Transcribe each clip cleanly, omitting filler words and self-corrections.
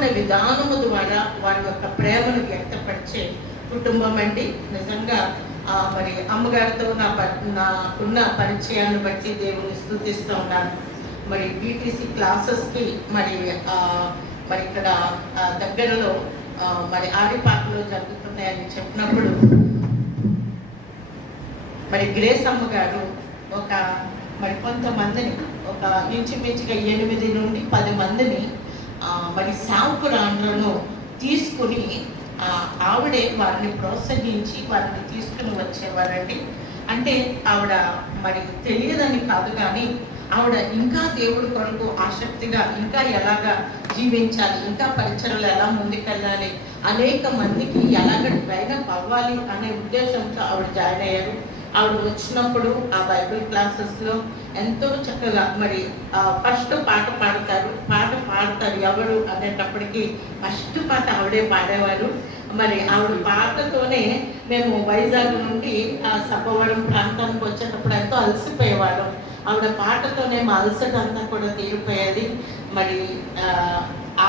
జీవన విధానము ద్వారా వారి యొక్క ప్రేమను వ్యక్తపరిచే కుటుంబం అండి. నిజంగా మరి అమ్మగారితో నాకున్న పరిచయాన్ని బట్టి దేవుని స్తుతిస్తూ ఉన్నాను. మరి బీటీసీ క్లాసెస్కి మరి ఇక్కడ దగ్గరలో మరి ఆడిపాకలో జరుగుతున్నాయని చెప్పినప్పుడు మరి గ్రేస్ అమ్మగారు మరి కొంతమందిని ఒక ఇంచుమించుగా 8 నుండి 10 మందిని మరి సేవకురాండ్లను తీసుకుని ఆవిడే వారిని ప్రోత్సహించి వారిని తీసుకుని వచ్చేవారండి. అంటే ఆవిడ మరి తెలియదని కాదు, కానీ ఆవిడ ఇంకా దేవుడి కొరకు ఆసక్తిగా ఇంకా ఎలాగా జీవించాలి, ఇంకా పరిచయలు ఎలా ముందుకెళ్ళాలి, అనేక మందికి ఎలాగ ట్రైనప్ అవ్వాలి అనే ఉద్దేశంతో ఆవిడ జాయిన్ అయ్యారు. ఆవిడ వచ్చినప్పుడు ఆ బైబిల్ క్లాసెస్లో ఎంతో చక్కగా మరి ఫస్ట్ పాట పాడతారు ఎవరు అనేటప్పటికీ ఫస్ట్ పాట ఆవిడే పాడేవారు. మరి ఆవిడ పాటతోనే మేము వైజాగ్ నుండి సబ్బవరం ప్రాంతానికి వచ్చేటప్పుడు ఎంతో అలసిపోయేవాళ్ళం. ఆవిడ పాటతోనే మా అలసట అంతా కూడా తీరిపోయేది. మరి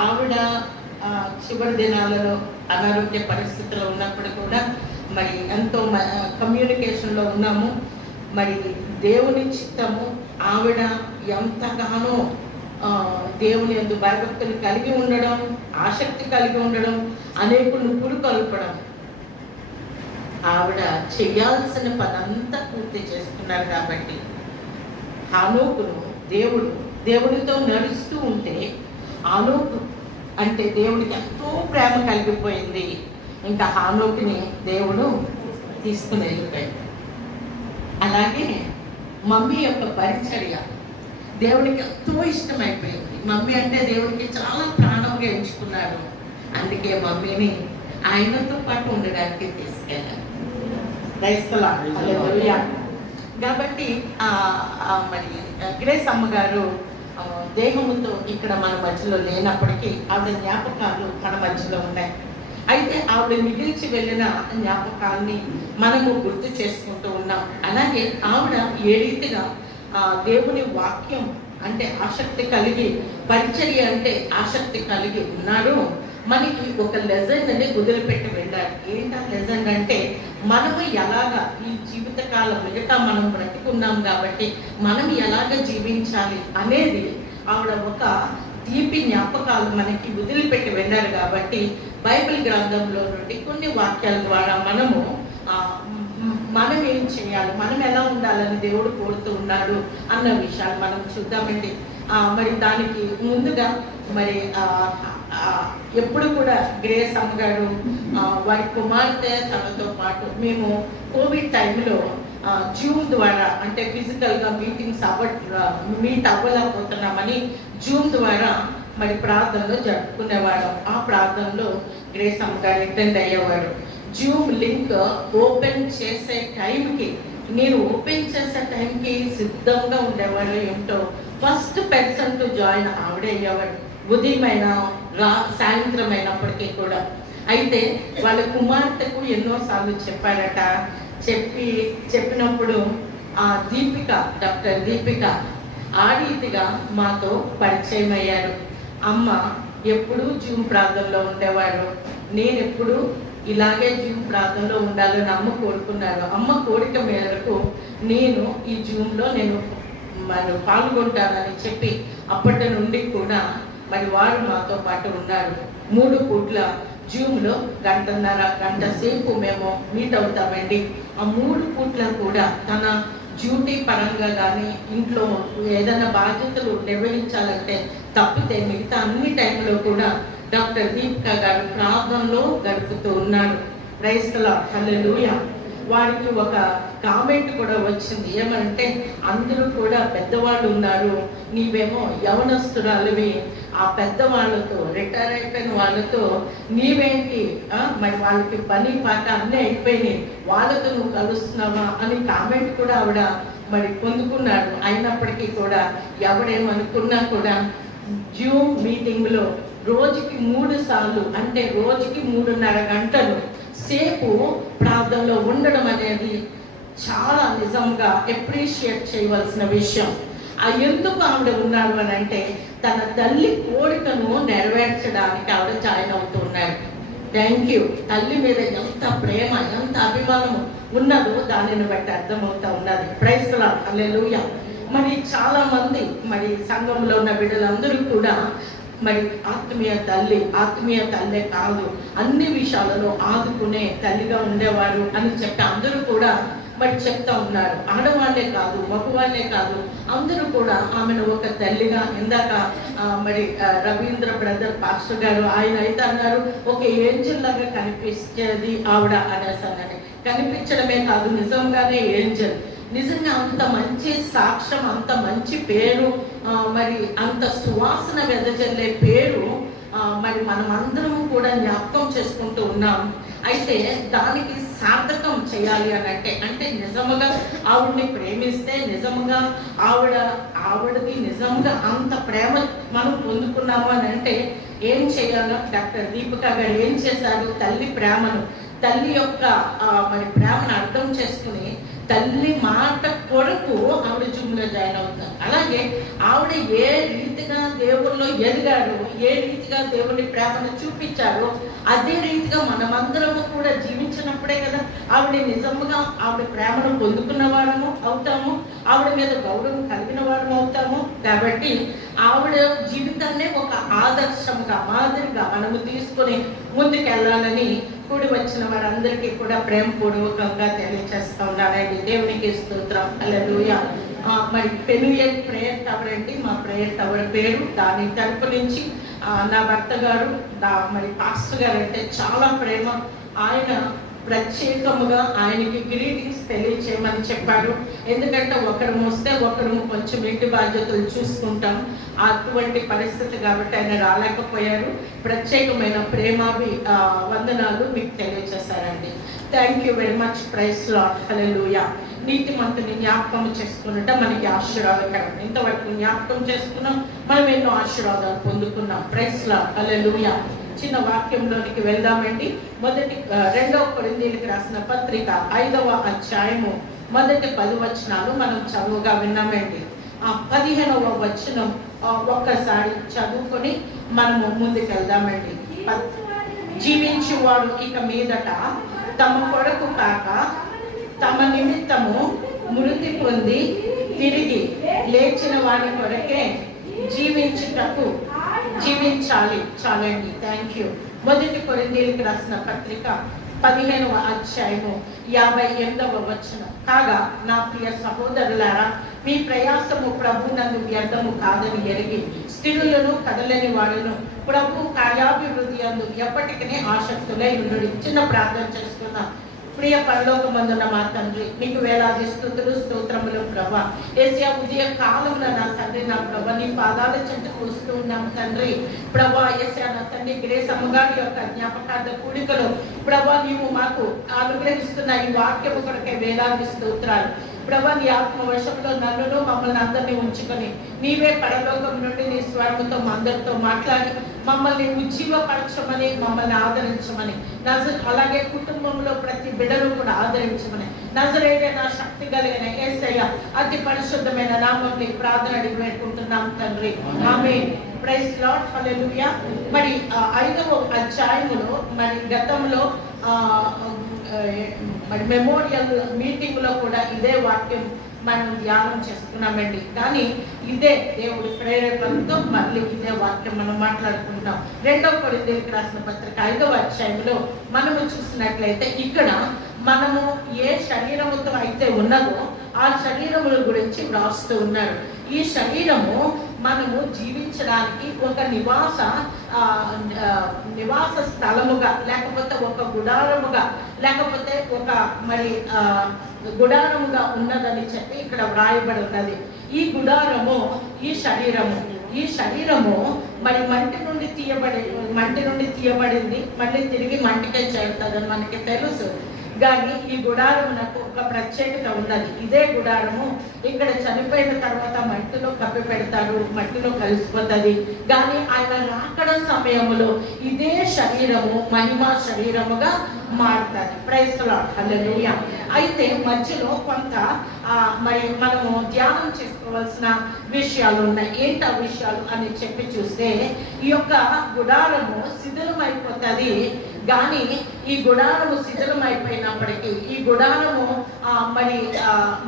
ఆవిడ చివరి దినాలలో అనారోగ్య పరిస్థితుల్లో ఉన్నప్పుడు కూడా మరి ఎంతో కమ్యూనికేషన్లో ఉన్నాము. మరి దేవుని చిత్తము, ఆవిడ ఎంతగానో దేవుని యందు భయభక్తులు కలిగి ఉండడం, ఆసక్తి కలిగి ఉండడం, అనేకులను పురుకొల్పడం, ఆవిడ చేయాల్సిన పనంతా పూర్తి చేస్తున్నారు. కాబట్టి హానోకును దేవుడితో నడుస్తూ ఉంటే హానోకు అంటే దేవుడికి ఎంతో ప్రేమ కలిగిపోయింది. ఇంకా హానోకుని దేవుడు తీసుకుని వెళ్ళిపోయాడు. అలాగే మమ్మీ యొక్క పరిచర్య దేవుడికి ఎంతో ఇష్టమైపోయింది. మమ్మీ అంటే దేవుడికి చాలా ప్రాణంగా ఎంచుకున్నాడు. అందుకే మమ్మీని ఆయనతో పాటు ఉండడానికి తీసుకెళ్ళాను. హల్లెలూయా. కాబట్టి మరి గ్రేస్ అమ్మగారు దేహముతో ఇక్కడ మన మధ్యలో లేనప్పటికీ ఆవిడ జ్ఞాపకాలు మన మధ్యలో ఉన్నాయి. అయితే ఆవిడ మిగిల్చి వెళ్ళిన జ్ఞాపకాలని మనము గుర్తు చేసుకుంటూ ఉన్నాం. అలాగే ఆవిడ ఏ రీతిగా దేవుని వాక్యం అంటే ఆసక్తి కలిగి, పరిచర్య అంటే ఆసక్తి కలిగి ఉన్నారో మనకి ఒక లెజెండ్ అని వదిలిపెట్టి వెళ్ళారు. ఏంటా లెజెండ్ అంటే మనము ఎలాగా ఈ జీవితకాలం మిగతా మనం బ్రతికున్నాం కాబట్టి మనం ఎలాగ జీవించాలి అనేది ఆవిడ ఒక తీపి జ్ఞాపకాలు మనకి వదిలిపెట్టి వెళ్ళారు. కాబట్టి బైబిల్ గ్రంథంలో నుండి కొన్ని వాక్యాల ద్వారా మనం ఏం చేయాలి, మనం ఎలా ఉండాలని దేవుడు కోరుతూ ఉన్నాడు అన్న విషయాలు మనం చూద్దామండి. మరి దానికి ముందుగా మరి ఎప్పుడు కూడా గ్రేస్ అమ్మగారు వారి కుమార్తె తనతో పాటు మేము కోవిడ్ టైంలో జూమ్ ద్వారా అంటే ఫిజికల్గా మీట్ అవ్వలేకపోతున్నామని జూమ్ ద్వారా మరి ప్రార్థనలో జరుపుకునేవాళ్ళం. ఆ ప్రార్థనలో గ్రేస్ అమ్మగారు అటెండ్ అయ్యేవారు. జూమ్ లింక్ ఓపెన్ చేసే టైంకి నేను ఓపెన్ చేసే టైంకి సిద్ధంగా ఉండేవాళ్ళు. ఏమిటో ఫస్ట్ పర్సన్ టు జాయిన్ ఆవిడే అయ్యేవాడు. ఉదయమైన సాయంత్రం అయినప్పటికీ కూడా. అయితే వాళ్ళ కుమార్తెకు ఎన్నోసార్లు చెప్పారట. చెప్పినప్పుడు డాక్టర్ దీపిక ఆ రీతిగా మాతో పరిచయం అయ్యారు. అమ్మ ఎప్పుడూ జూమ్ ప్రార్థనలో ఉండేవాడు. నేను ఎప్పుడు ఇలాగే జూమ్ ప్రార్థనలో ఉండాలని అమ్మ కోరుకున్నారు. అమ్మ కోరిక మేరకు నేను ఈ జూమ్లో నేను పాల్గొంటానని చెప్పి అప్పటి నుండి కూడా మరి వారు మాతో పాటు ఉన్నారు. 3 పూట్ల జూమ్లో గంట సేపు మేము మీట్ అవుతామండి. ఆ 3 పూట్ల కూడా తన డ్యూటీ పరంగా కానీ ఇంట్లో ఏదైనా బాధ్యతలు నిర్వహించాలంటే తప్పితే మిగతా అన్ని టైంలో కూడా డాక్టర్ దీపిక గారు ప్రార్థనలో గడుపుతూ ఉన్నారు. ప్రైజ్ ది లార్డ్, హల్లెలూయా. వారికి ఒక కామెంట్ కూడా వచ్చింది. ఏమంటే అందరూ కూడా పెద్దవాళ్ళు ఉన్నారు, నీవేమో యవనస్తురాలివి, ఆ పెద్దవాళ్ళతో రిటైర్ అయిపోయిన వాళ్ళతో నీవేంటి మరి వాళ్ళకి పని పాట అన్నీ అయిపోయినాయి, వాళ్ళతో నువ్వు కలుస్తున్నావా అని కామెంట్ కూడా ఆవిడ మరి పొందుకున్నాడు. అయినప్పటికీ కూడా ఎవడేమనుకున్నా కూడా జూమ్ మీటింగ్లో రోజుకి 3 సార్లు అంటే రోజుకి 3.5 గంటలు సేపు ప్రార్థనలో ఉండడం అనేది చాలా నిజంగా అప్రిషియేట్ చేయవలసిన విషయం. ఎందుకు ఆవిడ ఉన్నారు అని అంటే తన తల్లి కోరికను నెరవేర్చడానికి ఆవిడ జాయిన్ అవుతూ ఉన్నారు. Thank you. తల్లి మీద ఎంత ప్రేమ, ఎంత అభిమానం ఉన్నదో దానిని బట్టి అర్థమవుతా ఉన్నది. Praise the lord, hallelujah. మరి చాలా మంది మరి సంఘంలో ఉన్న బిడ్డలందరూ కూడా మరి ఆత్మీయ తల్లే కాదు, అన్ని విషయాలలో ఆదుకునే తల్లిగా ఉండేవారు అని చెప్పి అందరూ కూడా మరి చెప్తా ఉన్నారు. ఆడవాళ్లే కాదు, మగవాళ్లే కాదు, అందరూ కూడా ఆమెను ఒక తల్లిగా, ఇందాక మరి రవీంద్ర బ్రదర్ పాస్టర్ గారు ఆయన అయితే అన్నారు, ఒక ఏంజల్ లాగా కనిపించేది ఆవిడ అనేసానని. కనిపించడమే కాదు, నిజంగానే ఏంజల్. నిజంగా అంత మంచి సాక్ష్యం, అంత మంచి పేరు, మరి అంత సువాసన వెదజల్లే పేరు మరి మనం అందరం కూడా జ్ఞాపకం చేసుకుంటూ ఉన్నాం. అయితే దానికి సార్థకం చేయాలి అని అంటే నిజముగా ఆవిడని ప్రేమిస్తే, నిజముగా ఆవిడది నిజంగా అంత ప్రేమ మనం పొందుకున్నాము అని అంటే ఏం చేయాలో డాక్టర్ దీపిక గారు ఏం చేశారు? తల్లి యొక్క మరి ప్రేమను అర్థం చేసుకుని తల్లి మాట కొరకు ఆవిడ జూమ్లో జాయిన్ అవుతారు. అలాగే ఆవిడ ఏ రీతిగా దేవుల్లో ఎదిగారు, ఏ రీతిగా దేవుని ప్రేమను చూపించారో అదే రీతిగా మనమందరము కూడా జీవించినప్పుడే కదా ఆవిడ నిజంగా ఆవిడ ప్రేమను పొందుకున్న వారము అవుతాము, ఆవిడ మీద గౌరవం కలిగిన వారము అవుతాము. కాబట్టి ఆవిడ జీవితాన్నే ఒక ఆదర్శంగా, మాదిరిగా మనము తీసుకొని ముందుకెళ్ళాలని కూడి వచ్చిన వారందరికీ కూడా ప్రేమపూర్వకంగా తెలియజేస్తా ఉన్నానండి. దేవునికి స్తోత్రం, హల్లెలూయా. మరి పెనుయల్ ప్రేయర్ టవర్ అండి మా ప్రేయర్ టవర్ పేరు. దాని తరపు నుంచి నా భర్త గారు మరి పాస్టర్ గారు అంటే చాలా ప్రేమ. ఆయన ప్రత్యేకముగా ఆయనకి గ్రీటింగ్స్ తెలియచేయమని చెప్పారు. ఎందుకంటే ఒకరు మోస్తే ఒకరు కొంచెం ఇంటి బాధ్యతలు చూసుకుంటాం, అటువంటి పరిస్థితి కాబట్టి ఆయన రాలేకపోయారు. ప్రత్యేకమైన ప్రేమాభి వందనాలు మీకు తెలియజేశారండి. Thank you very much. Praise lord, hallelujah. నీతిమంతుని జ్ఞాపకం చేసుకున్నట్ట మనకి ఆశీర్వాదకరం. ఇంతవరకు జ్ఞాపకం చేసుకున్నాం, మనం ఎన్నో ఆశీర్వాదాలు పొందుకున్నాం. ప్రైజ్ లార్డ్, హల్లెలూయా. చిన్న వాక్యంలోనికి వెళ్దామండి. 2 కొరింథీయులకు రాసిన పత్రిక 5వ అధ్యాయము మొదటి 10 వచనాలు మనం చదువుగా విన్నామండి. 15వ వచనం ఒక్కసారి చదువుకొని మనము ముందుకెళ్దామండి. జీవించువాడు ఇక మీదట తమ కొరకు కాక తమ నిమిత్తము మృతి పొంది తిరిగి లేచిన వారి కొరకే జీవించుటకు జీవించాలి. చాలండి. Thank you. 1 కొరింథీయులకు రాసిన పత్రిక 15వ అధ్యాయము 58వ వచనం. కాగా నా ప్రియ సహోదరులారా, మీ ప్రయాసము ప్రభునందు వ్యర్థము కాదని ఎరిగి స్థిరులను కదలని వాడును ప్రభు కార్యాభివృద్ధి అందు ఎప్పటికీ ఆసక్తులై ఉండు. చిన్న ప్రార్థన చేసుకున్నాం. ప్రియ పరలోకమందున్న మా తండ్రి, మీకు వేలాది స్తుతులు స్తోత్రములు ప్రభా. యేసయ్యా, ఉదయ కాలంలో నా తండ్రి, నా ప్రభా నీ పాదాల చెంతకు వస్తూ ఉన్నాం తండ్రి. ప్రభా యేసయ్యా నా తండ్రి, గ్రేస్ అమ్మగారి యొక్క జ్ఞాపకార్థ కూడికలో ప్రభా నీవు మాకు అనుగ్రహిస్తున్న ఈ వాక్యము కొరకే వేలాది స్తోత్రాలు ప్రభా. నీ ఆత్మవశంలో నన్నును మమ్మల్ని అందరినీ ఉంచుకొని నీవే పరలోకం నుండి నీ స్వరముతో మా అందరితో మాట్లాడి మమ్మల్ని ఉజ్జీవపరచమని, మమ్మల్ని ఆదరించమని, అలాగే కుటుంబంలో ప్రతి బిడ్డను కూడా ఆదరించమని నజరేయుడైన శక్తి కలిగిన యేసయ్య అతి పరిశుద్ధమైన నామములో ప్రార్థన అడిగి వేడుకుంటున్నాం తండ్రి. ఆమేన్. Praise lord, hallelujah. మరి 5వ అధ్యాయములో మరి గతంలో మరి మెమోరియల్ మీటింగ్ లో కూడా ఇదే వాక్యం మనం ధ్యానం చేసుకున్నామండి. కానీ ఇదే దేవుడి ప్రేరేపణతో మళ్ళీ ఇదే వాక్యం మనం మాట్లాడుకుంటాం. 2 కొరింథీయులకు రాసిన పత్రిక 5వ అధ్యాయంలో మనము చూసినట్లయితే ఇక్కడ మనము ఏ శరీరముతో అయితే ఉన్నదో ఆ శరీరముల గురించి వ్రాస్తూ ఉన్నారు. ఈ శరీరము మనము జీవించడానికి ఒక నివాస స్థలముగా, లేకపోతే ఒక గుడారముగా, లేకపోతే ఒక మరి గుడారముగా ఉన్నదని చెప్పి ఇక్కడ వ్రాయబడి ఉన్నది. ఈ గుడారము ఈ శరీరము మరి మట్టి నుండి తీయబడింది, మళ్ళీ తిరిగి మంటికే చేరుతుందని మనకి తెలుసు. కానీ ఈ గుడారమునకు ఒక ప్రత్యేకత ఉన్నది. ఇదే గుడారము ఇక్కడ చనిపోయిన తర్వాత మట్టిలో కప్పి పెడతారు, మట్టిలో కలిసిపోతుంది. కానీ ఆయన రాకడ సమయంలో ఇదే శరీరము మహిమ శరీరముగా మారుతుంది. ప్రైజ్ ది లార్డ్, హల్లెలూయా. అయితే మధ్యలో కొంత మరి మనము ధ్యానం చేసుకోవాల్సిన విషయాలు ఉన్నాయి. ఏంటి ఆ విషయాలు అని చెప్పి చూస్తే, ఈ యొక్క గుడారము శిథిలమైపోతుంది. కానీ ఈ గుడారము శిథిలమైపోయినప్పటికీ, ఈ గుడారము మరి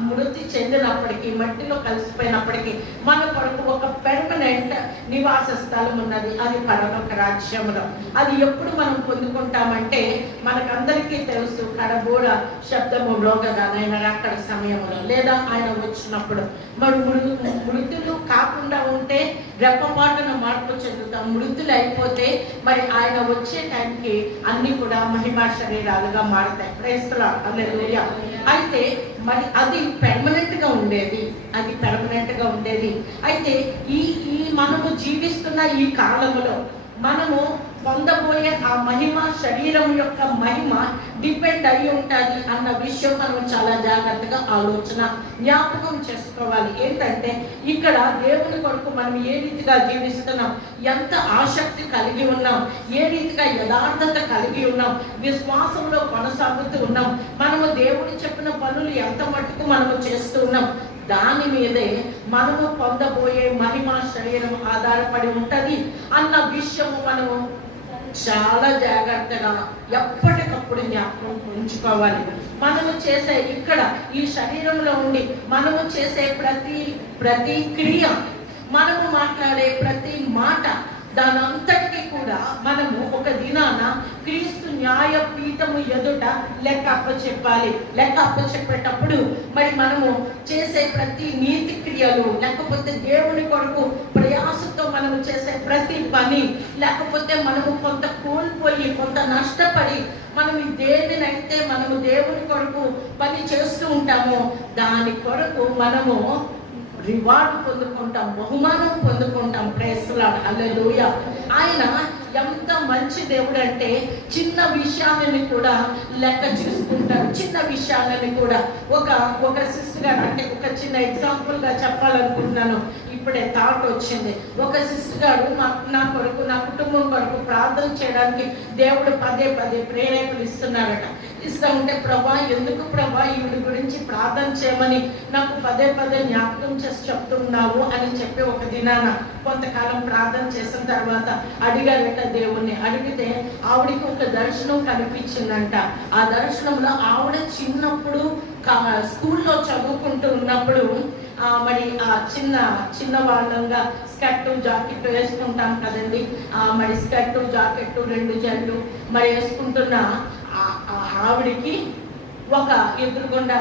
మృతి చెందినప్పటికీ, మట్టిలో కలిసిపోయినప్పటికీ మన కొరకు ఒక పెర్మనెంట్ నివాస స్థలం ఉన్నది. అది పరలోక రాజ్యంలో. అది ఎప్పుడు మనం పొందుకుంటామంటే, మనకందరికీ తెలుసు, కడబోర శబ్దము మ్రోగగానైనా రాకడ సమయంలో, లేదా ఆయన వచ్చినప్పుడు. మరి మృతులు కాకుండా ఉంటే రెప్పపాటున మార్పు చెందుతాం. మృతులు అయిపోతే మరి ఆయన వచ్చే టైంకి అన్ని కూడా మహిమా శరీరాలుగా మారుతాయి. ప్రైజ్ ది లార్డ్, హల్లెలూయా. అయితే మరి అది పెర్మనెంట్ గా ఉండేది, అది పెర్మనెంట్ గా ఉండేది. అయితే ఈ మనము జీవిస్తున్న ఈ కాలంలో మనము పొందబోయే ఆ మహిమ, శరీరం యొక్క మహిమ డిపెండ్ అయి ఉంటుంది అన్న విషయం మనం చాలా జాగ్రత్తగా జ్ఞాపకం చేసుకోవాలి. ఏంటంటే, ఇక్కడ దేవుని కొరకు మనం ఏ రీతిగా జీవిస్తున్నాం, ఎంత ఆసక్తి కలిగి ఉన్నాం, ఏ రీతిగా యథార్థత కలిగి ఉన్నాం, విశ్వాసంలో కొనసాగుతూ ఉన్నాం, మనము దేవుడు చెప్పిన పనులు ఎంత మట్టుకు మనము చేస్తూ ఉన్నాం, దాని మీదే మనము పొందబోయే మహిమ శరీరం ఆధారపడి ఉంటది అన్న విషయము మనము చాలా జాగ్రత్తగా ఎప్పటికప్పుడు జ్ఞాపకం ఉంచుకోవాలి. మనము చేసే ఇక్కడ ఈ శరీరంలో ఉండి మనము చేసే ప్రతి క్రియ, మనము మాట్లాడే ప్రతి మాట, దానంతటికీ కూడా మనము ఒక దినాన క్రీస్తు న్యాయ పీఠము ఎదుట లెక్క అప్పచెప్పాలి. లెక్క అప్పచెప్పేటప్పుడు మరి మనము చేసే ప్రతి నీతి క్రియలు, లేకపోతే దేవుని కొరకు ప్రయాసతో మనము చేసే ప్రతి పని, లేకపోతే మనము కొంత కోల్పోయి కొంత నష్టపడి మనం దేనినైతే మనము దేవుని కొరకు పని చేస్తూ ఉంటామో దాని కొరకు మనము రివార్డు పొందుకుంటాం, బహుమానం పొందుకుంటాం. ప్రైజ్ ది లార్డ్, హల్లెలూయా. ఆయన ఎంత మంచి దేవుడు అంటే, చిన్న విషయాలని కూడా లెక్క చూసుకుంటారు. చిన్న విషయాలని కూడా ఒక సిస్టర్ గారు, అంటే ఒక చిన్న ఎగ్జాంపుల్ గా చెప్పాలనుకుంటున్నాను, ఇప్పుడే థాట్ వచ్చింది. ఒక సిస్టర్ గారు నా కొరకు, నా కుటుంబం కొరకు ప్రార్థన చేయడానికి దేవుడు పదే ప్రేరేపణ ఇస్తున్నారట. ఇస్తా ఉంటే, ప్రభా ఎందుకు ప్రభా ఈవిడ గురించి ప్రార్థన చేయమని నాకు పదే జ్ఞాపకం చేసి చెప్తున్నావు అని చెప్పి ఒక దినాన కొంతకాలం ప్రార్థన చేసిన తర్వాత అడిగారట దేవుణ్ణి. అడిగితే ఆవిడికి ఒక దర్శనం కనిపించిందంట. ఆ దర్శనంలో ఆవిడ చిన్నప్పుడు స్కూల్లో చదువుకుంటూ ఉన్నప్పుడు మరి చిన్న వాళ్ళంగా స్కర్ట్ జాకెట్ వేసుకుంటాం కదండి. మరి స్కర్ట్ జాకెట్ 2 జళ్ళు మరి వేసుకుంటున్న ఆవిడికి ఎదురుగుండా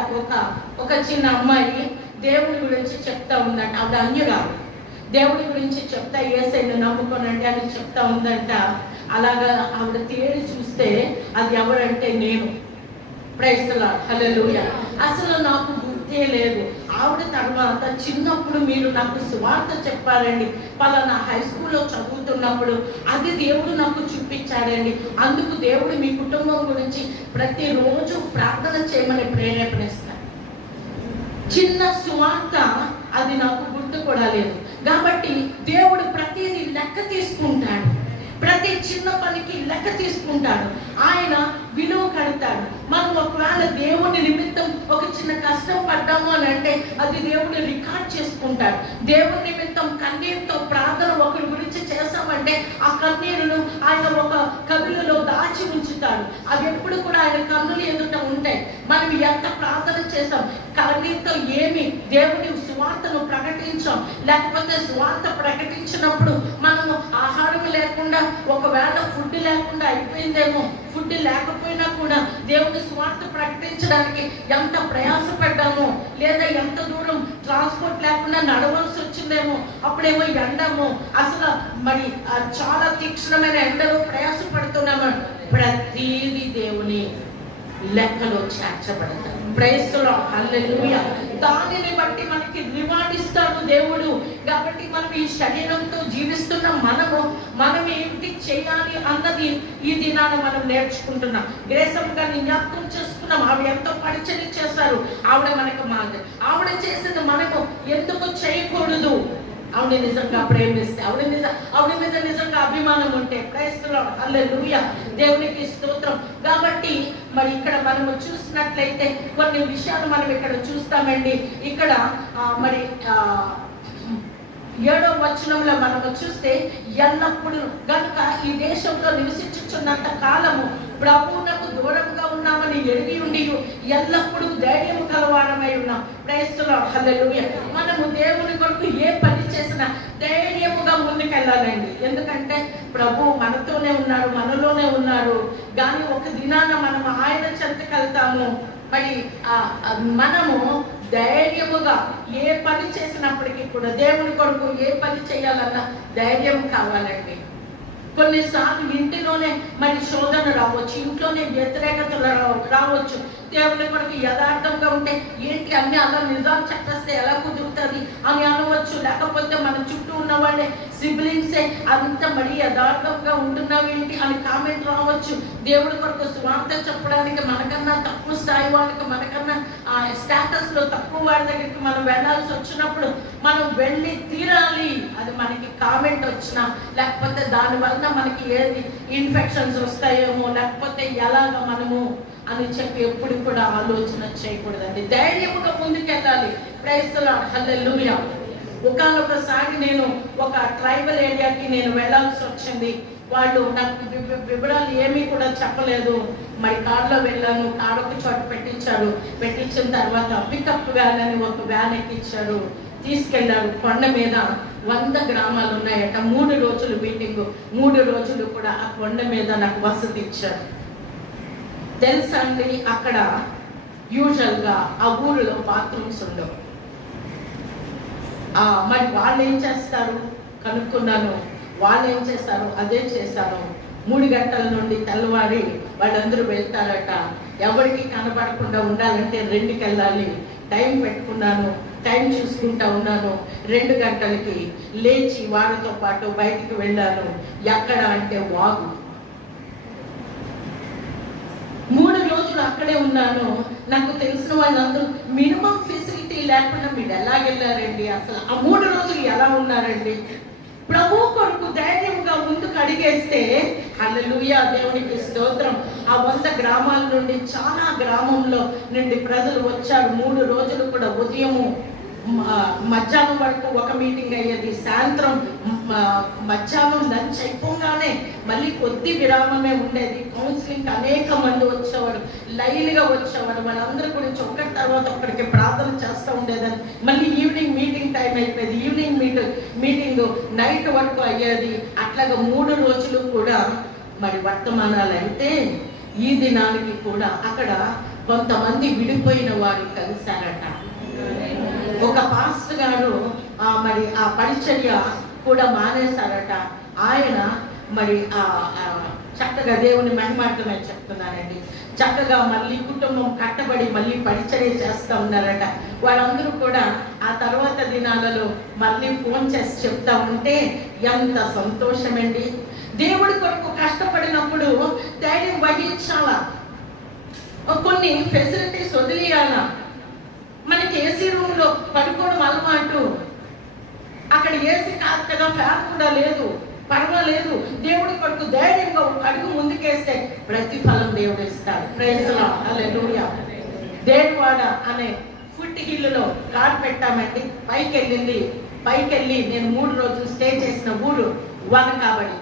ఒక చిన్న అమ్మాయి దేవుడి గురించి చెప్తా ఉందంట. ఆవిడ అన్యురాలు, దేవుడి గురించి చెప్తా, యేసయ్యను నమ్ముకోనండి అని చెప్తా ఉందంట. అలాగా ఆవిడ తేడి చూస్తే అది ఎవరంటే నేను. ప్రైజ్ ది లార్డ్, హల్లెలూయా. అసలు నాకు గుర్తే లేదు. ఆవిడ తర్వాత చిన్నప్పుడు మీరు నాకు సువార్త చెప్పారండి, పలానా హై స్కూల్లో చదువుతున్నప్పుడు అది దేవుడు నాకు చూపించాడండి, అందుకు దేవుడు మీ కుటుంబం గురించి ప్రతిరోజు ప్రార్థన చేయమని ప్రేరేపణిస్తాడు. చిన్న సువార్త అది నాకు గుర్తు కూడా లేదు. కాబట్టి దేవుడు ప్రతిదీ లెక్క తీసుకుంటాడు, ప్రతి చిన్న పనికి లెక్క తీసుకుంటాడు, ఆయన విలువ కడతాడు. మనం ఒకవేళ దేవుని నిమిత్తం ఒక చిన్న కష్టం పడ్డాము అని అంటే అది దేవుడు రికార్డ్ చేసుకుంటాడు. దేవుని నిమిత్తం కన్నీరుతో ప్రార్థన ఒకరి గురించి చేశామంటే ఆ కన్నీరును ఆయన ఒక కవిలలో దాచి ఉంచుతాడు. అవి ఎప్పుడు కూడా ఆయన కన్నుల ఎదుట ఉంటాయి. మనం ఎంత ప్రార్థన చేసాం, కన్నీరుతో ఏమి దేవుని సువార్తను ప్రకటించాం, లేకపోతే సువార్త ప్రకటించినప్పుడు మనము ఆహారం లేకుండా, ఒకవేళ ఫుడ్ లేకుండా అయిపోయిందేమో, ఫుడ్ లేకపోయినా కూడా దేవుని సువార్త ప్రకటించడానికి ఎంత ప్రయాసపడ్డామో, లేదా ఎంత దూరం ట్రాన్స్పోర్ట్ లేకుండా నడవలసి వచ్చిందేమో, అప్పుడేమో ఎండమో, అసలు మరి చాలా తీక్షణమైన ఎండలో ప్రయాసపడుతున్నాము. ప్రతిదీ దేవుని లెక్కలో చేర్చబడతారు. ప్రైజ్ ది లార్డ్, హల్లెలూయా. దానిని బట్టి మనకి రివార్డ్ ఇస్తాడు దేవుడు. కాబట్టి మనం ఈ శరీరంతో జీవిస్తున్న మనం ఏంటి చేయాలి అన్నది ఈ దినాన మనం నేర్చుకుంటున్నాం. గ్రేసమ్ గారిని జ్ఞాపకం చేసుకున్నాం. ఆవిడ ఎంతో పరిచయం చేశారు. ఆవిడ మనకు ఆవిడ చేసింది మనము ఎందుకు చేయకూడదు? ఆవిడ నిజంగా ప్రేమిస్తే, ఆవిడ మీద నిజంగా అభిమానం ఉంటే, ప్రైజ్ ది లార్డ్, హల్లెలూయా, దేవునికి స్తోత్రం. కాబట్టి మరి ఇక్కడ మనము చూసినట్లయితే కొన్ని విషయాలు మనం ఇక్కడ చూస్తామండి. ఇక్కడ మరి 7వ వచనంలో మనము చూస్తే, ఎల్లప్పుడు గనుక ఈ దేశంలో నివసించుచున్నంత కాలము ప్రభువునకు దూరంగా ఉన్నామని ఎరిగి ఉండి ఎల్లప్పుడూ ధైర్యము కలవారమై ఉన్నాం. ప్రైజ్ ది లార్డ్, హల్లెలూయా. మనము దేవుని కొరకు ఏ పని చేసినా ధైర్యముగా ముందుకెళ్ళాలండి. ఎందుకంటే ప్రభు మనతోనే ఉన్నారు, మనలోనే ఉన్నారు. కానీ ఒక దినాన మనం ఆయన చెంతకు వెళ్తాము. మరి మనము ధైర్యముగా ఏ పని చేసినప్పటికీ కూడా దేవుని కొరకు ఏ పని చేయాలన్నా ధైర్యం కావాలండి. కొన్నిసార్లు ఇంటిలోనే మరి శోధన రావచ్చు, ఇంట్లోనే వ్యతిరేకతలు రావచ్చు. దేవుని కొరకు యథార్థంగా ఉంటే ఏంటి అన్ని అలా నిజాలు చెప్పేస్తే ఎలా కుదురుతుంది అని అనవచ్చు. లేకపోతే మన చుట్టూ ఉన్న వాళ్ళే సిబ్లింగ్సే అంత మరి యథార్థంగా ఉంటున్నావు ఏంటి అని కామెంట్ రావచ్చు. దేవుడి కొరకు స్వార్థ చెప్పడానికి మనకన్నా తక్కువ స్థాయి వాళ్ళకి, మనకన్నా స్టేటస్ లో తక్కువ వారి దగ్గరికి మనం వెళ్ళాల్సి వచ్చినప్పుడు మనం వెళ్ళి తీరాలి. అది మనకి కామెంట్ వచ్చినా, లేకపోతే దానివల్ల మనకి ఏది ఇన్ఫెక్షన్స్ వస్తాయేమో, లేకపోతే ఎలాగ మనము అని చెప్పి ఎప్పుడు కూడా ఆలోచన చేయకూడదండి. ధైర్యముగా ముందుకెళ్ళాలి. ప్రైజ్ ది లార్డ్, హల్లెలూయా. ఒకసారి నేను ఒక ట్రైబల్ ఏరియాకి నేను వెళ్ళాల్సి వచ్చింది. వాళ్ళు నాకు వివరాలు ఏమీ కూడా చెప్పలేదు. మరి కార్లో వెళ్ళాను. కార్ ఒక చోట పెట్టించిన తర్వాత పికప్ వ్యాన్ అని ఒక వ్యాన్ ఎక్కించారు, తీసుకెళ్లారు. కొండ మీద 100 గ్రామాలు ఉన్నాయట. 3 రోజులు మీటింగ్, 3 రోజులు కూడా ఆ కొండ మీద నాకు వసతి ఇచ్చారు. తెలుసా అండి, అక్కడ యూజువల్గా ఆ ఊరిలో బాత్రూమ్స్ ఉండవు. మరి వాళ్ళు ఏం చేస్తారు కనుక్కున్నాను. వాళ్ళు ఏం చేస్తారు అదే చేశాను. 3 గంటల నుండి తెల్లవారి వాళ్ళందరూ వెళ్తారట. ఎవరికి కనబడకుండా ఉండాలంటే 2కి వెళ్ళాలి. టైం పెట్టుకున్నాను, టైం చూసుకుంటా ఉన్నాను. 2 గంటలకి లేచి వారితో పాటు బయటికి వెళ్ళాను. ఎక్కడ అంటే వాగు. 3 రోజులు అక్కడే ఉన్నాను. నాకు తెలిసిన వాళ్ళందరూ మినిమం ఫెసిలిటీ లేకుండా మీరు ఎలా వెళ్ళారండి, అసలు ఆ 3 రోజులు ఎలా ఉన్నారండి? ప్రభు కొరకు ధైర్యంగా ముందుకు అడిగేస్తే, హల్లెలూయా, దేవునికి స్తోత్రం. ఆ 100 గ్రామాల నుండి చాలా గ్రామంలో నుండి ప్రజలు వచ్చారు. 3 రోజులు కూడా ఉదయము మధ్యాహ్నం వరకు ఒక మీటింగ్ అయ్యేది. సాయంత్రం మధ్యాహ్నం లంచ్ అయిపోగానే మళ్ళీ కొద్ది విరామమే ఉండేది. కౌన్సిలింగ్ అనేక మంది వచ్చేవారు, లైన్గా వచ్చేవారు. వాళ్ళందరి గురించి ఒకరి తర్వాత ఒకరికి ప్రార్థన చేస్తూ ఉండేదని. మళ్ళీ ఈవినింగ్ మీటింగ్ టైం అయిపోయేది. ఈవినింగ్ మీటింగ్ నైట్ వరకు అయ్యేది. అట్లాగా 3 రోజులు కూడా మరి వర్తమానాలు అయితే, ఈ దినానికి కూడా అక్కడ కొంతమంది విడిపోయిన వారు కలిశారట. ఒక పాస్టర్ గారు మరి ఆ పరిచర్య కూడా మానేశారట. ఆయన మరి చక్కగా దేవుని మహిమార్థమే చెప్తున్నారండి. చక్కగా మళ్ళీ కుటుంబం కట్టబడి మళ్ళీ పరిచర్య చేస్తూ ఉన్నారట. వాళ్ళందరూ కూడా ఆ తర్వాత దినాలలో మళ్ళీ ఫోన్ చేసి చెప్తా ఉంటే ఎంత సంతోషమండి. దేవుడి కొరకు కష్టపడినప్పుడు ధైర్యం వహించాలా, కొన్ని ఫెసిలిటీస్ వదిలేయాలా. మనకి ఏసీ రూమ్ లో పడుకోవడం అలవాటు. అక్కడ ఏసీ కాదు కదా, ఫ్యాన్ కూడా లేదు, పర్వాలేదు. దేవుడి కొరకు ధైర్యంగా అడుగు ముందుకేస్తే ప్రతిఫలం దేవుడు ఇస్తాడు. ప్రైజ్ ది లార్డ్, హల్లెలూయా. దేవాడ అనే ఫుట్ హిల్లో కార్ పెట్టామండి. పైకి వెళ్ళి నేను 3 రోజులు స్టే చేసిన ఊరు వనకాబడి,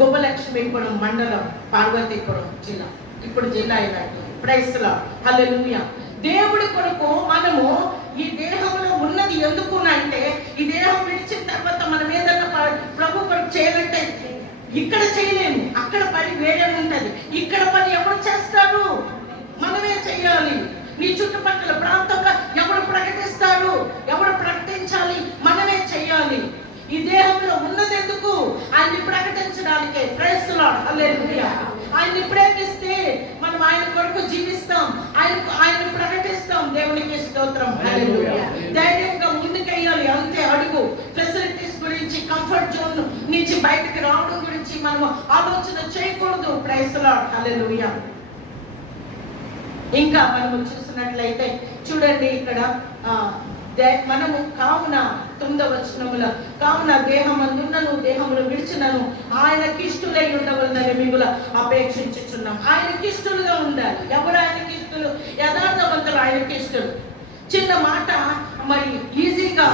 గోపలక్ష్మీపురం మండలం, పార్వతీపురం జిల్లా. ఇప్పుడు జిల్లా అయినట్టు. ప్రైజ్ ది లార్డ్, హల్లెలూయా. దేవుడి కొరకు మనము ఈ దేహంలో ఉన్నది ఎందుకు అంటే, ఈ దేహం విడిచిన తర్వాత మనం ఏదన్నా ప్రభు కొరకు చేయాలంటే ఇక్కడ చేయలేము. అక్కడ పని వేరే ఉంటది. ఇక్కడ పని ఎవరు చేస్తారు? మనమే చేయాలి. నీ చుట్టుపక్కల ప్రాంతంలో ఎవరు ప్రకటిస్తారు? ఎవరు ప్రకటించాలి? మనమే చేయాలి. ఈ దేహంలో ఉన్నది ఎందుకు? ఆయన్ని ప్రకటించడానికే. ప్రైజ్ ది లార్డ్, హల్లెలూయా. ఆయన్ని ప్రేమిస్తే మన కొరకు జీవిస్తాం, ఆయన ప్రకటిస్తాం. దేవునికి స్తోత్రం. హల్లెలూయా. ధైర్యంగా ముందుకెయ్యాలి, అంతే. అడుగు. ఫెసిలిటీస్ గురించి, కంఫర్ట్ జోన్ నుంచి బయటకు రావడం గురించి మనం ఆలోచన చేయకూడదు. Praise the lord. హల్లెలూయా. ఇంకా మనము చూసినట్లయితే చూడండి, ఇక్కడ మనము కావున 9వ వచనములో, కావున దేహమందున్నను దేహమును విడిచినను ఆయనకి ఇష్టలై ఉండవలనని మిగుల అపేక్షించుచున్నాం. ఆయనకి ఇష్టలుగా ఉండాలి. ఎవరు ఆయనకి ఇష్టలు? యథార్థవంతులు ఆయనకి ఇష్టలు. చిన్న మాట మరి ఈజీగా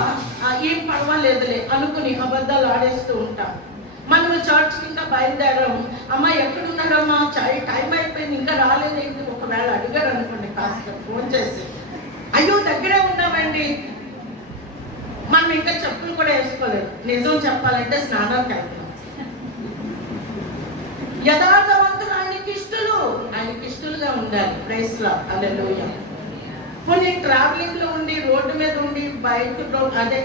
ఏం పర్వాలేదులే అనుకుని అబద్ధాలు ఆడేస్తూ ఉంటాం. మనము చర్చ్కి ఇంకా బయలుదేరాం, అమ్మ ఎక్కడున్నారమ్మా, టైం అయిపోయింది ఇంకా రాలేదు. ఒకవేళ అడిగారు అనుకోండి, కాస్త ఫోన్ చేసి, అయ్యో దగ్గరే ఉన్నామండి, మనం ఇంకా చెప్పులు కూడా వేసుకోలేదు. నిజం చెప్పాలంటే స్నానానికి వెళ్తున్నాం. యథార్థవంతులు ఆయనకి ఇష్టలుగా ఉండాలి. Praise the lord. హల్లెలూయా. కొన్ని ట్రావెలింగ్ లో ఉండి, రోడ్డు మీద ఉండి, బైక్ అదే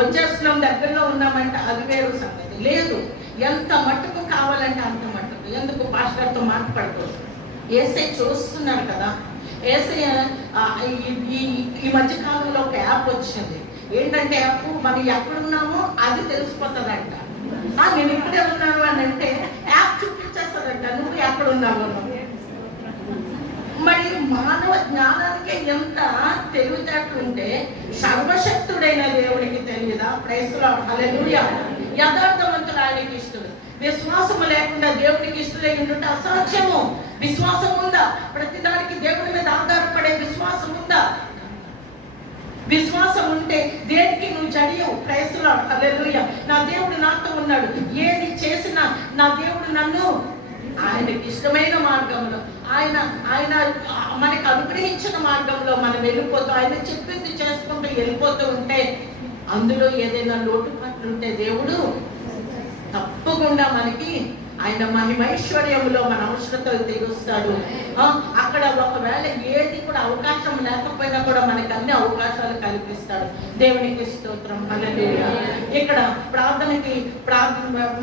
వచ్చేస్తున్నాం, దగ్గరలో ఉన్నామంటే అది వేరు సంగతి. లేదు, ఎంత మట్టుకు కావాలంటే అంత మట్టుకు. ఎందుకు పాస్టర్తో మాట్లాడకూడదు? ఏసై చూస్తున్నారు కదా. ఏసై ఈ మధ్య కాలంలో ఒక యాప్ వచ్చింది. ఏంటంటే యాప్, మనం ఎక్కడున్నామో అది తెలిసిపోతుందంట. నేను ఇప్పుడే ఉన్నాను అని అంటే యాప్ చూపించేస్తుందంట నువ్వు ఎక్కడున్నావు. మరి మానవ జ్ఞానానికి ఎంత తెలివితేటలుంటే సర్వశక్తుడైన దేవునికి తెలియదా? Praise the lord. హల్లెలూయా. యథార్థవంతులు ఆయనకి ఇష్టలు. విశ్వాసము లేకుండా దేవునికి ఇష్టలై ఉంటే అసాధ్యము. విశ్వాసం ఉందా? ప్రతిదానికి దేవుడి మీద ఆధారపడే విశ్వాసం ఉందా? విశ్వాసం ఉంటే దేనికి నువ్వు జడియవు. Praise the lord. హల్లెలూయా. నా దేవుడు నాతో ఉన్నాడు, ఏది చేసినా నా దేవుడు నన్ను ఆయనకి ఇష్టమైన మార్గంలో, ఆయన మనకి అనుగ్రహించిన మార్గంలో మనం వెళ్ళిపోతూ, ఆయన చెప్పింది చేసుకుంటూ వెళ్ళిపోతూ ఉంటే, అందులో ఏదైనా లోటుపాట్లు ఉంటే దేవుడు తప్పకుండా మనకి ఆయన మహిమైశ్వర్యంలో మన అవసరతలు తీరుస్తాడు. అక్కడ ఒకవేళ ఏది కూడా అవకాశం లేకపోయినా కూడా మనకి అన్ని అవకాశాలు కల్పిస్తాడు. దేవునికి స్తోత్రం. హల్లెలూయా. ఇక్కడ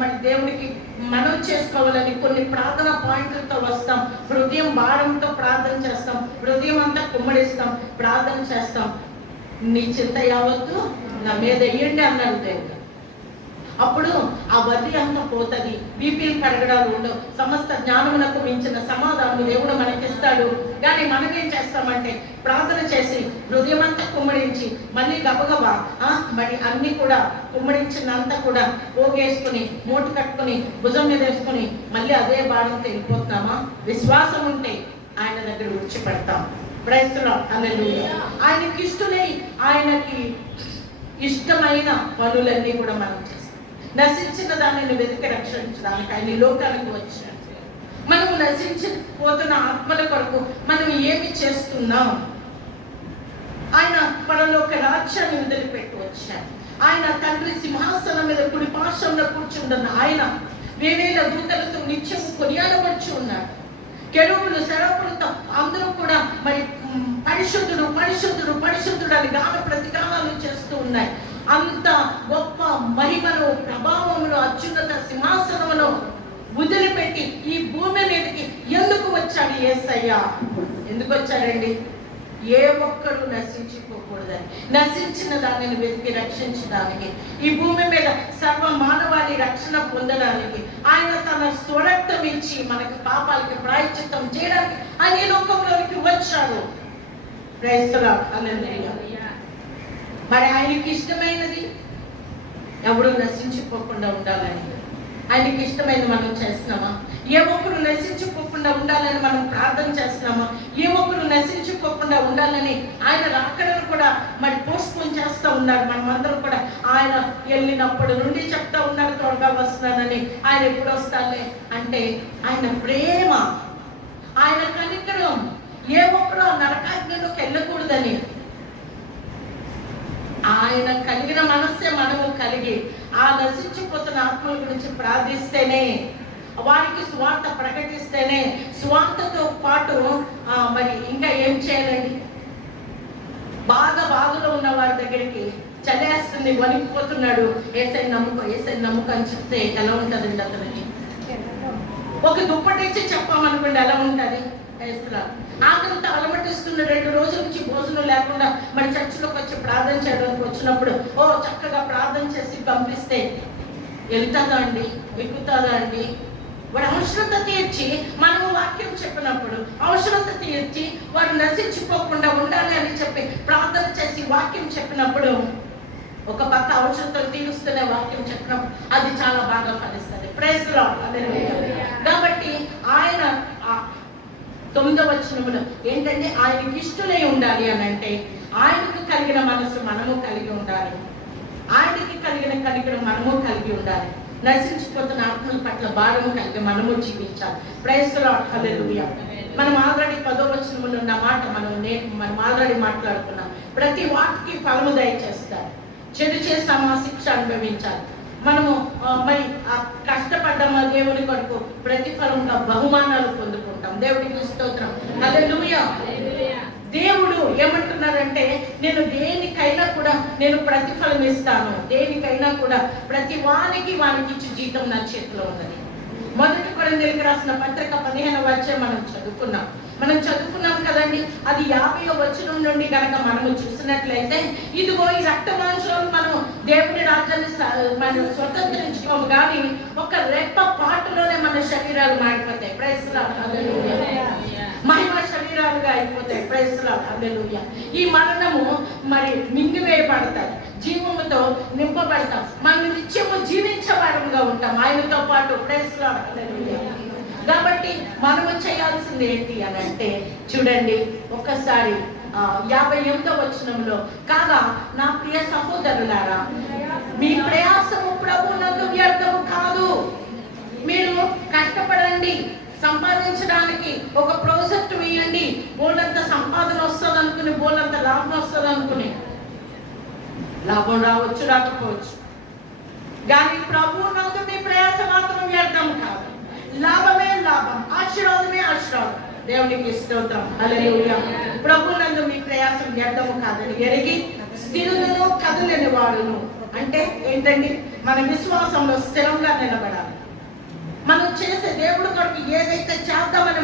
మరి దేవునికి మనం చేసుకోవాలని కొన్ని ప్రార్థన పాయింట్లతో వస్తాం. హృదయం భారంతో ప్రార్థన చేస్తాం, హృదయం అంతా కుమ్మడిస్తాం, ప్రార్థన చేస్తాం. నీ చింత యావత్తు నా మీద వేయండి అన్నాడు దేవుడు. అప్పుడు ఆ వర్రి అంతా పోతుంది, బీపీలు పెరగడాలు ఉండవు, సమస్త జ్ఞానమునకు మించిన సమాధానం దేవుడు మనకిస్తాడు. కానీ మనం ఏం చేస్తామంటే ప్రార్థన చేసి హృదయం అంతా కుమ్మడించి మళ్ళీ గబగబా మరి అన్ని కూడా కుమ్మడించినంతా కూడా పోగేసుకుని మూట కట్టుకుని భుజం మీద వేసుకుని మళ్ళీ అదే బాధంతో వెళ్ళిపోతున్నామా? విశ్వాసం ఉంటే ఆయన దగ్గర విడిచిపెడతాం. Praise the lord. హల్లెలూయా. ఆయనకి ఇష్టలై ఆయనకి ఇష్టమైన పనులన్నీ కూడా మనం చేస్తాం. నశించిన దానిని వెతికి రక్షించడానికి ఆయన ఈ లోకానికి వచ్చాడు. మనము నశించిపోతున్న ఆత్మల కొరకు మనం ఏమి చేస్తున్నాం? ఆయన పరలోక రాజ్యాన్ని వదిలిపెట్టి వచ్చాడు. ఆయన తండ్రి సింహాసనం మీద కుడి పార్శ్వంలో కూర్చుంటున్న ఆయన వేవేల దూతలతో నిత్యము కొనియాడబడుచు ఉన్నాడు. కెరూబులు శరపులతో అందరూ కూడా మరి పరిశుద్ధుడు పరిశుద్ధుడు పరిశుద్ధుడు అని గాన ప్రతిగానాలు చేస్తూ ఉన్నాయి. అంత గొప్ప మహిమను, ప్రభావమును, అత్యున్నత సింహాసనమును వదిలిపెట్టి ఈ భూమి మీదకి ఎందుకు వచ్చాడు యేసయ్య? ఎందుకు వచ్చాడండి? ఏ ఒక్కరు నశించిపోకూడదని, నశించిన దానిని వెతికి రక్షించడానికి, ఈ భూమి మీద సర్వ మానవాళి రక్షణ పొందడానికి, ఆయన తన స్వరక్తం ఇచ్చి మనకి పాపాలకి ప్రాయశ్చిత్తం చేయడానికి ఆయన ఈ లోకంలోనికి వచ్చాడు. Praise the lord. హల్లెలూయా. మరి ఆయనకి ఇష్టమైనది ఎవరు నశించిపోకుండా ఉండాలని ఆయనకి ఇష్టమైనది మనం చేస్తున్నామా? ఏ ఒక్కరు నశించిపోకుండా ఉండాలని మనం ప్రార్థన చేస్తున్నామా? ఏ ఒక్కరు నశించిపోకుండా ఉండాలని ఆయన రాకడను కూడా మరి పోస్ట్పోన్ చేస్తూ ఉన్నారు. మనమందరం కూడా ఆయన వెళ్ళినప్పటి నుండి చెప్తా ఉన్నారు త్వరగా వస్తున్నానని. ఆయన ఎప్పుడు వస్తానే అంటే ఆయన ప్రేమ, ఆయన కనికరం, ఏ ఒక్కరు నరకాగ్నిలోకి వెళ్ళకూడదని ఆయన కలిగిన మనస్సే మనము కలిగి ఆ నశించిపోతున్న ఆత్మల గురించి ప్రార్థిస్తేనే, వారికి స్వార్థ ప్రకటిస్తేనే, స్వార్థతో పాటు మరి ఇంకా ఏం చేయాలండి? బాధలో ఉన్న వారి దగ్గరికి చలేస్తుంది, వణికిపోతున్నాడు, యేసయ్య నమ్ముకో అని చెప్తే ఎలా ఉంటుందండి? అతనికి ఒక దుప్పటి ఇచ్చి చెప్పామనుకోండి ఎలా ఉంటుంది? ఆకలితో అలమటిస్తున్న 2 రోజుల నుంచి భోజనం లేకుండా మరి చర్చిలోకి వచ్చి ప్రార్థన చేయడానికి వచ్చినప్పుడు చక్కగా ప్రార్థన చేసి పంపిస్తే వెళ్తుందా అండి, ఎక్కుతుందా అండి? వాడు అవసరత తీర్చి మనము వాక్యం చెప్పినప్పుడు అవసరత తీర్చి వాడు నశించిపోకుండా ఉండాలి అని చెప్పి ప్రార్థన చేసి వాక్యం చెప్పినప్పుడు ఒక పక్క అవసరతలు తీరుస్తున్న వాక్యం చెప్పినప్పుడు అది చాలా బాగా ఫలిస్తుంది. Praise lord. హల్లెలూయా. కాబట్టి ఆయన 9వ వచనములో ఏంటంటే ఆయనకి ఇష్టలై ఉండాలి అని అంటే ఆయనకు కలిగిన మనసు మనము కలిగి ఉండాలి. ఆయనకి కలిగిన మనము కలిగి ఉండాలి. నశించిపోతున్న ఆత్మల పట్ల భారము కలిగి మనము జీవించాలి. Praise lord. హల్లెలూయా. మనం ఆల్రెడీ 10వ వచనములో ఉన్న మాట మనం ఆల్రెడీ మాట్లాడుకున్నాం. ప్రతి వాటికి ఫలము దయచేస్తారు. చెడు చేస్తామా శిక్ష అనుభవించాలి. మనము మరి కష్టపడ్డామా దేవుని కొరకు ప్రతిఫలంగా బహుమానాలు పొందుకుంటాం. దేవుడికి స్తోత్రం. హల్లెలూయా. దేవుడు ఏమంటున్నారంటే నేను దేనికైనా కూడా నేను ప్రతిఫలం ఇస్తాను. దేనికైనా కూడా ప్రతి వానికి ఇచ్చి జీతం నా చేతిలో ఉన్నది. 1 కొరింథీయులకు రాసిన పత్రిక 15వ అధ్యాయం మనం చదువుకున్నాం కదండి. అది 50వ వచనం నుండి కనుక మనము చూసినట్లయితే ఇదిగో ఈ రక్త మాంసాలు మనం దేవుని రాజ్యాన్ని మనం స్వతంత్రించుకోము కానీ ఒక రెప్ప పాటులోనే మన శరీరాలు మారిపోతాయి. Praise lord. హల్లెలూయా. మహిమ శరీరాలుగా అయిపోతాయి. Praise lord. హల్లెలూయా. ఈ మరణము మరి మింగివేయబడతాయి, జీవముతో నింపబడతాం. మనం నిత్యము జీవించేవారంగా ఉంటాం ఆయనతో పాటు. Praise lord. హల్లెలూయా. కాబట్టి మనము చేయాల్సింది ఏంటి అని అంటే చూడండి ఒకసారి 58వ వచనంలో కాగా నా ప్రియ సహోదరులారా మీ ప్రయాసము ప్రభువునందు వ్యర్థము కాదు. మీరు కష్టపడండి, సంపాదించడానికి ఒక ప్రాజెక్ట్ వేయండి, బోలంత సంపాదన వస్తుంది అనుకుని, బోలంత లాభం వస్తుంది అనుకుని, లాభం రావచ్చు రాకపోవచ్చు కానీ ప్రభువునందు మీ ప్రయాస మాత్రం వ్యర్థం కాదు. లాభమే లాభం, ఆశీర్వాదమే ఆశీర్వాదం. దేవునికి స్తోత్రం. హల్లెలూయా. ప్రభువునందు మీ ప్రయాసం వ్యర్థము కాదని ఎరిగి స్థిరులను కదలని వాడును. అంటే ఏంటండి? మన విశ్వాసంలో స్థిరంగా నిలబడాలి. మనం చేసే దేవుడి కొరకు ఏదైతే చేద్దామని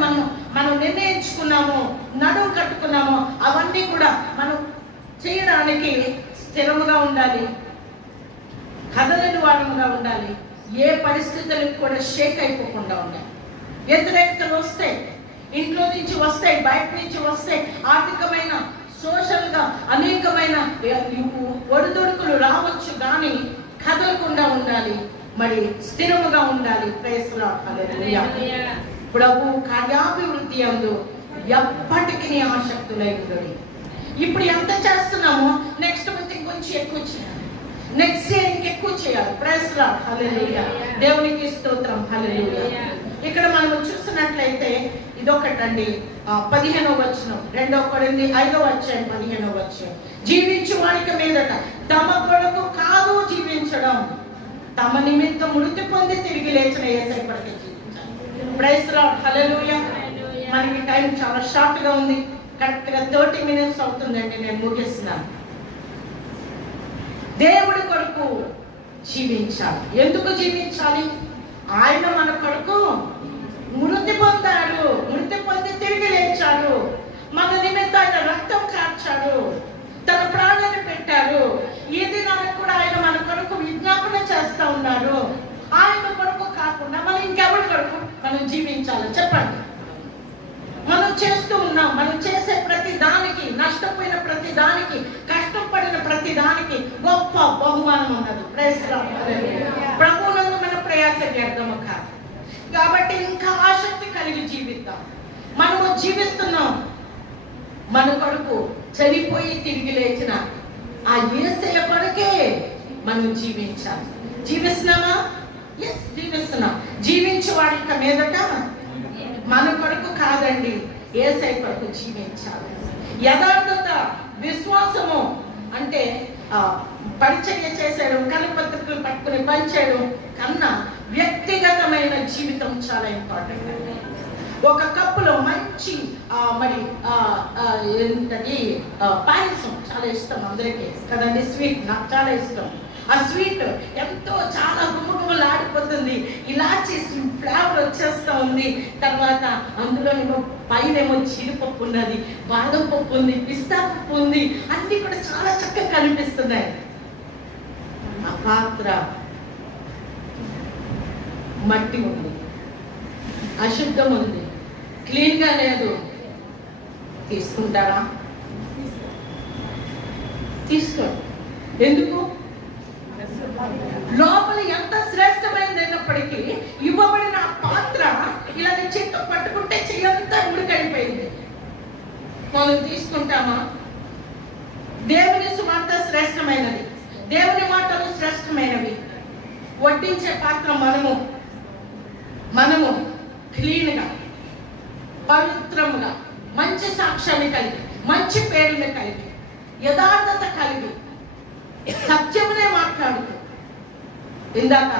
మనం నిర్ణయించుకున్నామో, నడుము కట్టుకున్నామో అవన్నీ కూడా మనం చేయడానికి స్థిరముగా ఉండాలి, కదలని వాడముగా ఉండాలి. ఏ పరిస్థితులకు కూడా షేక్ అయిపోకుండా ఉండాలి. వ్యతిరేకతలు వస్తాయి, ఇంట్లో నుంచి వస్తాయి, బయట నుంచి వస్తాయి, ఆర్థికమైన సోషల్గా అనేకమైన ఒడిదుడుకులు రావచ్చు కానీ కదలకుండా ఉండాలి, మరి స్థిరముగా ఉండాలి. Praise lord. హల్లెలూయా. ప్రభు కార్యాభివృద్ధి అందు ఎప్పటికీ ఆసక్తులై ఉండాలి. ఇప్పుడు ఎంత చేస్తున్నామో నెక్స్ట్ మంత్ ఇంకొంచెం ఎక్కువ చేయాలి, నెక్స్ట్ ఇయర్ ఇంకెక్కువ చేయాలి. Praise lord. హల్లెలూయా. దేవునికి స్తోత్రం. హల్లెలూయా. ఇక్కడ మనం చూస్తున్నట్లయితే ఇదొకటండి 15వ వచనం, 2 కొరింథీయులు 5వ అధ్యాయం 15వ వచనం. జీవించు వాడికి మీదట తమ కొరకు కాదు జీవించడం, తమ నిమిత్తం మృతి పొంది తిరిగి లేచిన యేసయ్య కొరకు జీవించాలి. Praise lord. హల్లెలూయా. మనకి టైం చాలా షార్ట్ గా ఉంది. కరెక్ట్ గా 30 minutes అవుతుందండి, నేను ముగిస్తున్నాను. దేవుడి కొరకు జీవించాలి. ఎందుకు జీవించాలి? ఆయన మన కొరకు మృతి పొందాడు, మృతి పొంది తిరిగి లేచాడు, మన నిమిత్తం ఆయన రక్తం కార్చాడు, తన ప్రాణాన్ని పెట్టాడు. ఈ దినానికి కూడా ఆయన మన కొరకు విజ్ఞాపన చేస్తా ఉన్నారు. ఆయన కొరకు కాకుండా మనం ఇంకెవరి కొరకు మనం జీవించాలి చెప్పండి? మనం చేస్తూ ఉన్నాం. మనం చేసే ప్రతి దానికి, నష్టపోయిన ప్రతి దానికి, కష్టపడిన ప్రతి దానికి గొప్ప బహుమానం ఉన్నది. Prize lord. ప్రభువునందు మన ప్రయాస వ్యర్థము కాదు. కాబట్టి ఇంకా ఆసక్తి కలిగి జీవిద్దాం. మనము జీవిస్తున్నాం, మన కొరకు చనిపోయి తిరిగి లేచిన ఆ యేసయ్య కొరకే మనం జీవించాలి. జీవిస్తున్నామా? ఎస్, జీవిస్తున్నాం. జీవించే వాడి మీదట మన కొరకు కాదండి, యేసయ్య కొరకు జీవించాలి. యథార్థత, విశ్వాసము అంటే పరిచర్య చేసేయడం, కలపత్రికలు పట్టుకుని పనిచేయడం కన్నా వ్యక్తిగతమైన జీవితం చాలా ఇంపార్టెంట్ అండి. ఒక కప్పులో మంచి మరి ఏంటది పాయసం చాలా ఇష్టం అందరికీ కదండి, స్వీట్ నాకు చాలా ఇష్టం. ఆ స్వీట్ ఎంతో చాలా గుమగుమలాడిపోతుంది, ఇలాచి ఫ్లేవర్ వచ్చేస్తా ఉంది. ఉంది, తర్వాత అందులోనేమో పైనేమో జీడిపప్పు ఉన్నది, బాదం పప్పు ఉంది, పిస్తా పప్పు ఉంది, అన్ని కూడా చాలా చక్కగా కనిపిస్తున్నాయి. ఆ పాత్ర మట్టి ఉంది, అశుద్ధం ఉంది, క్లీన్గా లేదు. తీసుకుంటారా? తీసుకోండి. ఎందుకు? లోపల ఎంత శ్రేష్టమైనదైనప్పటికీ ఇవ్వబడిన పాత్ర ఇలా చెట్టు పట్టుకుంటే చెయ్యంతా ఉడికైపోయింది. మనం తీసుకుంటామా? దేవుని సువార్త శ్రేష్టమైనది, దేవుని మాటలు శ్రేష్టమైనవి. వడ్డించే పాత్ర మనము క్లీన్గా, పవిత్రముగా, మంచి సాక్ష్యాన్ని కలిగి, మంచి పేరుని కలిగి, యథార్థత కలిగి, సత్యమునే మాట్లాడుతూ. ఇందాక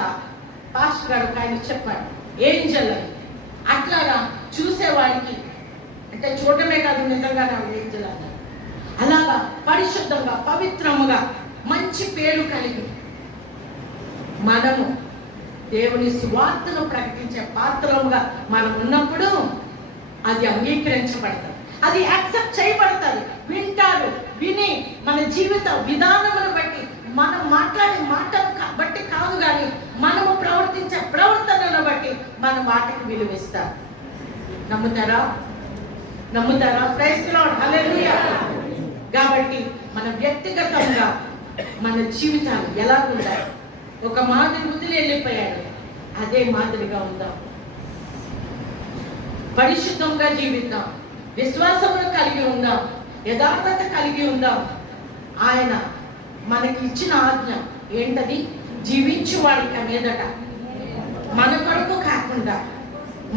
పాస్టర్ గారు ఆయన చెప్పాడు, ఏంజల్ అని. అట్లాగా చూసేవాడికి, అంటే చూడటమే కాదు, నిజంగా నాకు ఏంజల్ అన్నారు. అలాగా పరిశుద్ధంగా, పవిత్రముగా, మంచి పేరు కలిగి మనము దేవుని సువార్తను ప్రకటించే పాత్రముగా మనం ఉన్నప్పుడు అది అంగీకరించబడతారు, అది యాక్సెప్ట్ చేయబడతారు. వింటారు. విని మన జీవిత విధానమును బట్టి, మనం మాట్లాడే మాటను బట్టి కాదు, కానీ మనము ప్రవర్తించే ప్రవర్తనను బట్టి మన మాటకు విలువిస్తారు. నమ్ముతారా? Praise the lord, hallelujah. కాబట్టి మన వ్యక్తిగతంగా మన జీవితాలు ఎలా ఉండాలి? ఒక మాదిరి వదిలి వెళ్ళిపోయాడు, అదే మాదిరిగా ఉందాం. పరిశుద్ధంగా జీవిద్దాం, విశ్వాసమును కలిగి ఉందాం, యథార్థత కలిగి ఉందాం. ఆయన మనకి ఇచ్చిన ఆజ్ఞ ఏంటది? జీవించు వాడిక మీదట మన కొరకు కాకుండా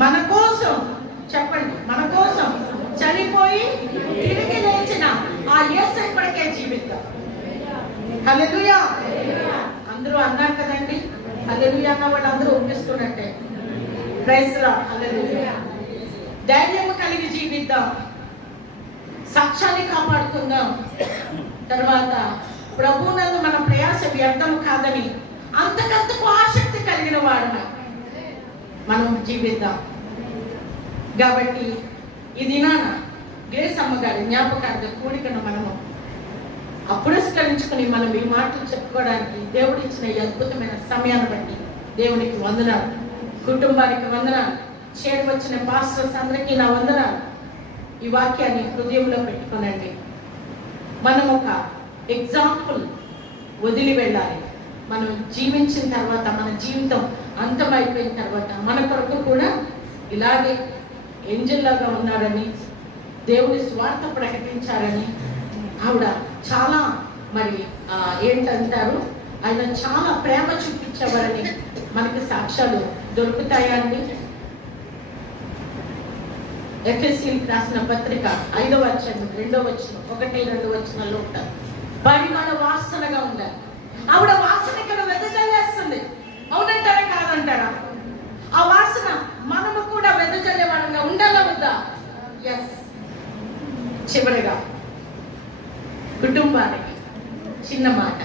మన కోసం, చెప్పండి, మన కోసం చనిపోయి తిరిగి లేచిన ఆ యేసు ఇప్పటికే జీవిద్దాం. హల్లెలూయా. అందరూ అన్నారు కదండి, హల్లెలూయా అన్న వాళ్ళు అందరూ ఒప్పిస్తున్నట్టే. ప్రైజ్ ది లార్డ్, హల్లెలూయా. ధైర్యం కలిగి జీవిద్దాం, సాక్ష్యాన్ని కాపాడుకుందాం. తర్వాత ప్రభువునందు మన ప్రయాస వ్యర్థం కాదని అంతకంతకు ఆసక్తి కలిగిన వాడున మనం జీవిద్దాం. కాబట్టి ఈ దినాన గ్రేస్ అమ్మగారి జ్ఞాపకార్థ కూడికను మనము పురస్కరించుకుని మనం ఈ మాటలు చెప్పుకోవడానికి దేవుడు ఇచ్చిన ఈ అద్భుతమైన సమయాన్ని బట్టి దేవునికి వందనాలు, కుటుంబానికి వందనాలు, చేరు వచ్చిన పాస్టర్స్ అందరికీ నా వందనాలు. ఈ వాక్యాన్ని హృదయంలో పెట్టుకోనండి. మనం ఒక ఎగ్జాంపుల్ వదిలి వెళ్ళాలి. మనం జీవించిన తర్వాత, మన జీవితం అంతమైపోయిన తర్వాత మన కొరకు కూడా ఇలాగే ఏంజెల్లాగా ఉన్నారని, దేవుని స్వార్థ ప్రకటించారని, ఆవిడ చాలా మరి ఏంటంటారు, ఆయన చాలా ప్రేమ చూపించేవారని మనకి సాక్ష్యాలు దొరుకుతాయా అండి? ఎఫెసీయులకు రాసిన పత్రిక 5వ అధ్యాయం 2వ వచనం, 1-2 వచనాల్లో ఉంటారు. పరిమళ వాసనగా ఉండాలి. ఆవిడ వాసన ఇక్కడ వెదజల్లేస్తుంది. అవునంటారా కాదంటారా? ఆ వాసన మనము కూడా వెదజల్లే వారంగా ఉండాలా వద్దా? ఎస్. చివరిగా కుటుంబానికి చిన్న మాట.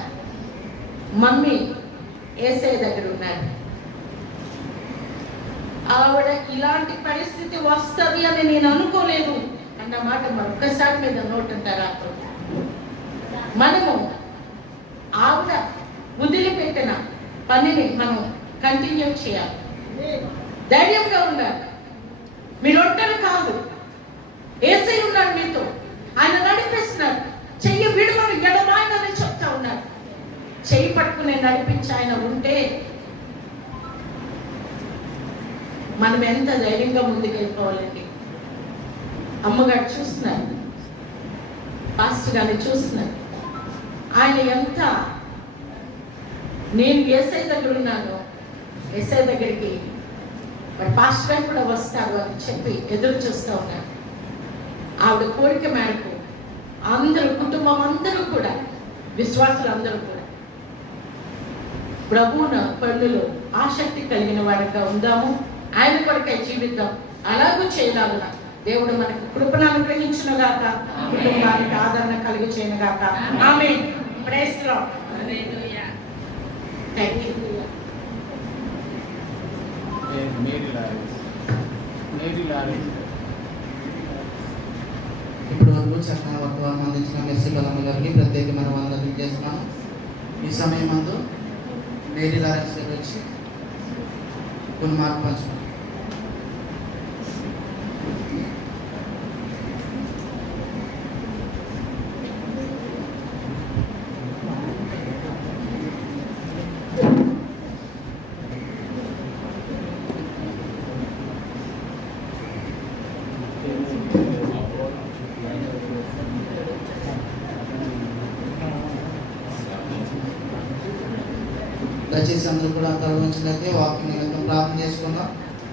మమ్మీ యేసయ్య దగ్గర ఉన్నారు. ఆవిడ ఇలాంటి పరిస్థితి వస్తుంది అని నేను అనుకోలేదు అన్న మాట మరొకసారి మీద నోట్ అంటారా? మనము ఆవిడ వదిలిపెట్టిన పనిని మనం కంటిన్యూ చేయాలి. ధైర్యంగా ఉండాలి. మీరు ఒంటరి కాదు, యేసయ్య ఉన్నాడు మీతో. ఆయన నడిపిస్తున్నారు. చెయ్యి విడుమని ఎడమాయనని చెప్తా ఉన్నారు. చెయ్యి పట్టుకుని నడిపించి ఆయన ఉంటే మనం ఎంత ధైర్యంగా ముందుకు వెళ్ళిపోవాలండి. అమ్మగారు చూస్తున్నారు, పాస్టర్ గారిని చూస్తున్నారు. ఆయన ఎంత, నేను యేసయ్య దగ్గర ఉన్నాను, యేసయ్య దగ్గరికి మరి పాస్టర్ గారు కూడా వస్తారు అని చెప్పి ఎదురు చూస్తూ ఉన్నారు. ఆవిడ కోరిక మేరకు అందరూ, కుటుంబం అందరూ కూడా, విశ్వాసులు అందరూ కూడా ప్రభువున పనులు ఆసక్తి కలిగిన వారిగా ఉందాము. ఆయన కొరకై జీవిద్దాం. అలాగూ చేయలాగున దేవుడు మనకు కృపను అనుగ్రహించును గాక, కుటుంబానికి ఆదరణ కలిగి చేయను గాక. Amen. Praise the lord. Hallelujah. Thank you. ఇప్పుడు వరకు చక్కగా వర్తమానం అందించిన మెస్సి బలమ్మ గారికి ప్రత్యేకమైన వందనం చేస్తున్నాను. ఈ సమయం మందు మేరీ లారెన్స్ గారు వచ్చి కొన్ని మార్పు పంచుకున్నాను. దయచేసి అందరూ కూడా తరలించినట్లయితే వాక్యం నిమిత్తం ప్రార్థన చేసుకున్నాం.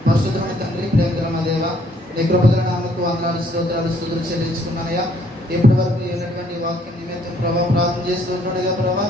పరిశుద్ధమైన తండ్రి, ప్రేమగల దేవ, నీ కృపగల నామమునకు వందనాలు స్తోత్రాలు స్తుతులు చెల్లించుకున్నానయ్యా. ఇప్పటి వరకు వెళ్ళినటువంటి వాక్యం నిమిత్తం ప్రభావ ప్రార్థన చేస్తుండగా ప్రభావ